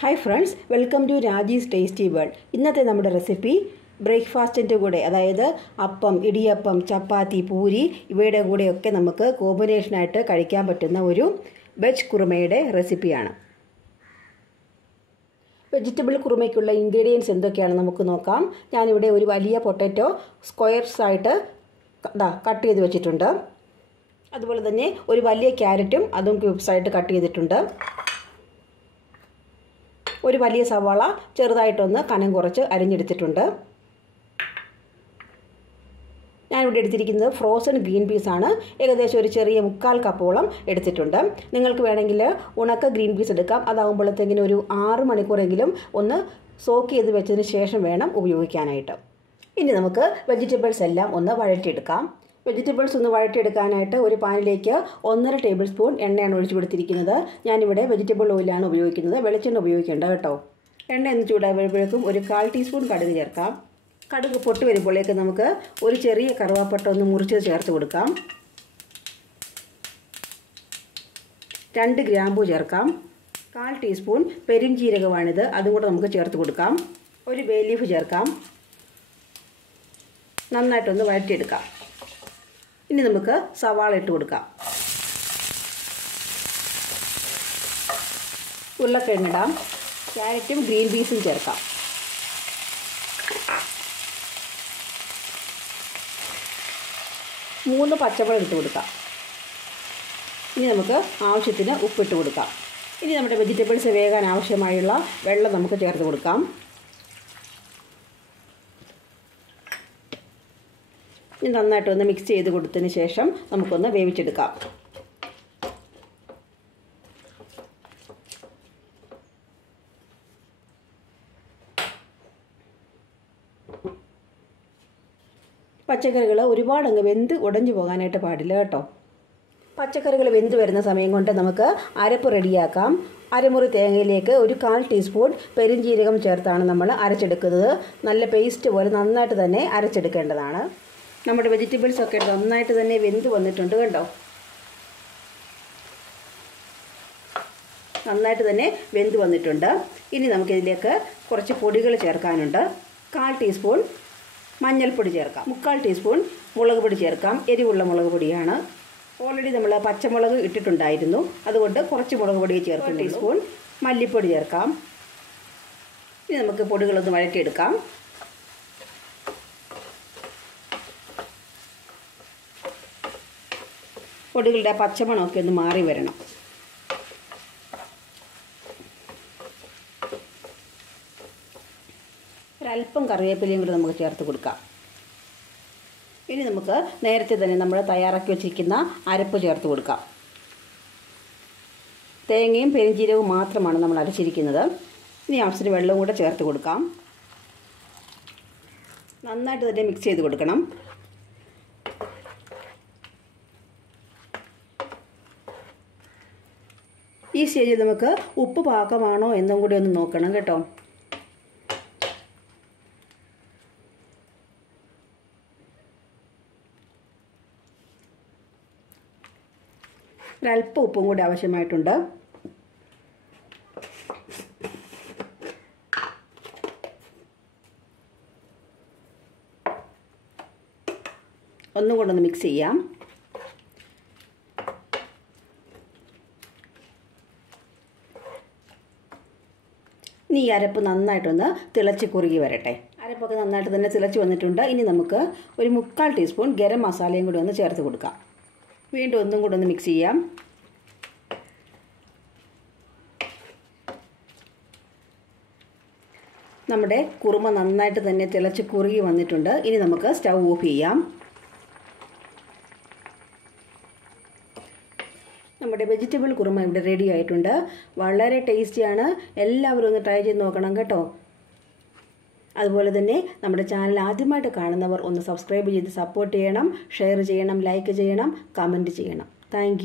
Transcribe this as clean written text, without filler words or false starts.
Hi friends, welcome to Raji's tasty world. ഇന്നത്തെ നമ്മുടെ recipe ബ്രേക്ക്ഫാസ്റ്റിൻ്റെ കൂടെ, അതായത് അപ്പം, ഇടിയപ്പം, ചപ്പാത്തി, പൂരി ഇവയുടെ കൂടെയൊക്കെ നമുക്ക് കോമ്പിനേഷനായിട്ട് കഴിക്കാൻ പറ്റുന്ന ഒരു വെജ് കുറുമയുടെ റെസിപ്പിയാണ്. വെജിറ്റബിൾ കുറുമയ്ക്കുള്ള ഇൻഗ്രീഡിയൻസ് എന്തൊക്കെയാണെന്ന് നമുക്ക് നോക്കാം. ഞാനിവിടെ ഒരു വലിയ പൊട്ടറ്റോ സ്ക്വയർസ് ആയിട്ട് കട്ട് ചെയ്ത് വെച്ചിട്ടുണ്ട്. അതുപോലെ തന്നെ ഒരു വലിയ ക്യാരറ്റും അതും ക്യൂബ്സായിട്ട് കട്ട് ചെയ്തിട്ടുണ്ട്. ഒരു വലിയ സവാള ചെറുതായിട്ടൊന്ന് കനം കുറച്ച് അരിഞ്ഞെടുത്തിട്ടുണ്ട്. ഞാനിവിടെ എടുത്തിരിക്കുന്നത് ഫ്രോസൺ ഗ്രീൻ പീസാണ്. ഏകദേശം ഒരു ചെറിയ 1/4 കപ്പോളം എടുത്തിട്ടുണ്ട്. നിങ്ങൾക്ക് വേണമെങ്കിൽ ഉണക്ക ഗ്രീൻ പീസ് എടുക്കാം. അതാകുമ്പോഴത്തേക്കിനും ഒരു 6 മണിക്കൂറെങ്കിലും ഒന്ന് സോക്ക് ചെയ്ത് വെച്ചതിന് ശേഷം വേണം ഉപയോഗിക്കാനായിട്ട്. ഇനി നമുക്ക് വെജിറ്റബിൾസ് എല്ലാം ഒന്ന് വഴറ്റിയെടുക്കാം. വെജിറ്റബിൾസ് ഒന്ന് വഴറ്റിയെടുക്കാനായിട്ട് ഒരു പാനിലേക്ക് 1.5 ടേബിൾ സ്പൂൺ എണ്ണയാണ് ഒഴിച്ചു കൊടുത്തിരിക്കുന്നത്. ഞാനിവിടെ വെജിറ്റബിൾ ഓയിലാണ് ഉപയോഗിക്കുന്നത്. വെളിച്ചെണ്ണ ഉപയോഗിക്കേണ്ട കേട്ടോ. എണ്ണ ഒന്ന് ചൂടാകുമ്പോഴേക്കും ഒരു 1/4 ടീസ്പൂൺ കടുക് ചേർക്കാം. കടുക് പൊട്ടി വരുമ്പോഴേക്ക് നമുക്ക് ഒരു ചെറിയ കറുവാപ്പട്ട ഒന്ന് മുറിച്ച് ചേർത്ത് കൊടുക്കാം. 2 ഗ്രാമ്പൂ ചേർക്കാം. 1/4 ടീസ്പൂൺ പെരിഞ്ജീരകമാണിത്, അതും കൂടെ നമുക്ക് ചേർത്ത് കൊടുക്കാം. ഒരു ബേ ലീഫ് ചേർക്കാം. നന്നായിട്ടൊന്ന് വഴറ്റിയെടുക്കാം. ഇനി നമുക്ക് സവാള ഇട്ട് കൊടുക്കാം. ഉരുളക്കിഴങ്ങിടാം. ക്യാരറ്റും ഗ്രീൻ പീസും ചേർക്കാം. മൂന്ന് പച്ചമുളക് ഇട്ട് കൊടുക്കാം. ഇനി നമുക്ക് ആവശ്യത്തിന് ഉപ്പിട്ട് കൊടുക്കാം. ഇനി നമ്മുടെ വെജിറ്റബിൾസ് വേകാൻ ആവശ്യമായുള്ള വെള്ളം നമുക്ക് ചേർത്ത് കൊടുക്കാം. ഇനി നന്നായിട്ടൊന്ന് മിക്സ് ചെയ്ത് കൊടുത്തതിന് ശേഷം നമുക്കൊന്ന് വേവിച്ചെടുക്കാം. പച്ചക്കറികൾ ഒരുപാടങ്ങ് വെന്ത് ഉടഞ്ഞു പോകാനായിട്ട് പാടില്ല കേട്ടോ. പച്ചക്കറികൾ വെന്ത് വരുന്ന സമയം കൊണ്ട് നമുക്ക് അരപ്പ് റെഡിയാക്കാം. അരമുറി തേങ്ങയിലേക്ക് ഒരു 1/4 ടീസ്പൂൺ പെരിഞ്ജീരകം ചേർത്താണ് നമ്മൾ അരച്ചെടുക്കുന്നത്. നല്ല പേസ്റ്റ് പോലെ നന്നായിട്ട് തന്നെ അരച്ചെടുക്കേണ്ടതാണ്. നമ്മുടെ വെജിറ്റബിൾസ് ഒക്കെ നന്നായിട്ട് തന്നെ വെന്ത് വന്നിട്ടുണ്ട് കേട്ടോ. നന്നായിട്ട് തന്നെ വെന്ത് വന്നിട്ടുണ്ട്. ഇനി നമുക്കിതിലേക്ക് കുറച്ച് പൊടികൾ ചേർക്കാനുണ്ട്. 1/4 ടീസ്പൂൺ മഞ്ഞൾപ്പൊടി ചേർക്കാം. 3/4 ടീസ്പൂൺ മുളക് പൊടി ചേർക്കാം. എരിവുള്ള മുളക് പൊടിയാണ്. ഓൾറെഡി നമ്മൾ പച്ചമുളക് ഇട്ടിട്ടുണ്ടായിരുന്നു, അതുകൊണ്ട് കുറച്ച് മുളക് പൊടി ചേർക്കും. 1 ടീസ്പൂൺ മല്ലിപ്പൊടി ചേർക്കാം. ഇനി നമുക്ക് പൊടികളൊന്ന് വഴറ്റിയെടുക്കാം. പൊടികളുടെ പച്ചമണമൊക്കെ ഒന്ന് മാറി വരണം. ഒരല്പം കറിവേപ്പിലയും കൂടി നമുക്ക് ചേർത്ത് കൊടുക്കാം. ഇനി നമുക്ക് നേരത്തെ തന്നെ നമ്മൾ തയ്യാറാക്കി വെച്ചിരിക്കുന്ന അരപ്പ് ചേർത്ത് കൊടുക്കാം. തേങ്ങയും പെരിഞ്ജീരകവും മാത്രമാണ് നമ്മൾ അരച്ചിരിക്കുന്നത്. ഇനി ആവശ്യത്തിന് വെള്ളവും കൂടെ ചേർത്ത് കൊടുക്കാം. നന്നായിട്ട് തന്നെ മിക്സ് ചെയ്ത് കൊടുക്കണം. ഈ സ്റ്റേജിൽ നമുക്ക് ഉപ്പ് പാകമാണോ എന്നും കൂടി ഒന്ന് നോക്കണം കേട്ടോ. ഒരല്പം ഉപ്പും കൂടി ആവശ്യമായിട്ടുണ്ട്. ഒന്നും കൊണ്ടൊന്ന് മിക്സ് ചെയ്യാം. ഇനി ഈ അരപ്പ് നന്നായിട്ടൊന്ന് തിളച്ച് കുറുകി വരട്ടെ. അരപ്പൊക്കെ നന്നായിട്ട് തന്നെ തിളച്ച് വന്നിട്ടുണ്ട്. ഇനി നമുക്ക് ഒരു 3/4 ടീസ്പൂൺ ഗരം മസാലയും കൂടി ഒന്ന് ചേർത്ത് കൊടുക്കാം. വീണ്ടും ഒന്നും കൂടെ ഒന്ന് മിക്സ് ചെയ്യാം. നമ്മുടെ കുറുമ നന്നായിട്ട് തന്നെ തിളച്ച് കുറുകി വന്നിട്ടുണ്ട്. ഇനി നമുക്ക് സ്റ്റൗ ഓഫ് ചെയ്യാം. നമ്മുടെ വെജിറ്റബിൾ കുറുമ ഇവിടെ റെഡി ആയിട്ടുണ്ട്. വളരെ ടേസ്റ്റിയാണ്. എല്ലാവരും ഒന്ന് ട്രൈ ചെയ്ത് നോക്കണം കേട്ടോ. അതുപോലെ തന്നെ നമ്മുടെ ചാനൽ ആദ്യമായിട്ട് കാണുന്നവർ ഒന്ന് സബ്സ്ക്രൈബ് ചെയ്ത് സപ്പോർട്ട് ചെയ്യണം, ഷെയർ ചെയ്യണം, ലൈക്ക് ചെയ്യണം, കമൻറ്റ് ചെയ്യണം. താങ്ക്